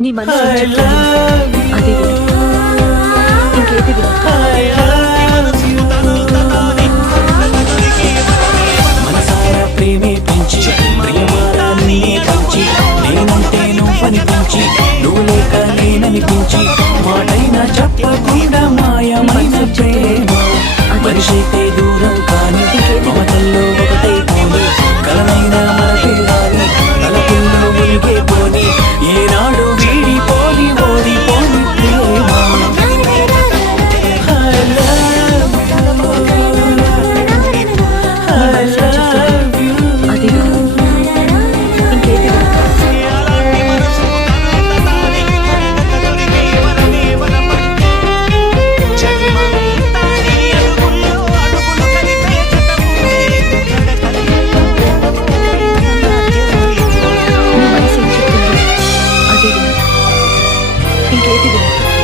నీ మనసు ఏం చెప్తుందో అదే విను. ఇంకేది విను. మనసారా ప్రేమే పెంచి ప్రియమారాన్ని పంచి నేనంటే నువ్వని పెంచి నువ్వు లేక నేననిపించి మాటైనా చెప్పకుండా మాయమైన ప్రేమ మనిషైతే దూరం కానీ మమతల్లో ఒకటై పోని కలనైనా మనకే రాని తలపుల్లో మునిగే పోని ఏనాడు వీడిపోని ఓడిపోని ప్రేమ. అది విను. ఇంకేది విను. నీ మనసు ఏం చెప్తుందో అదే విను. ఇంకేది విను.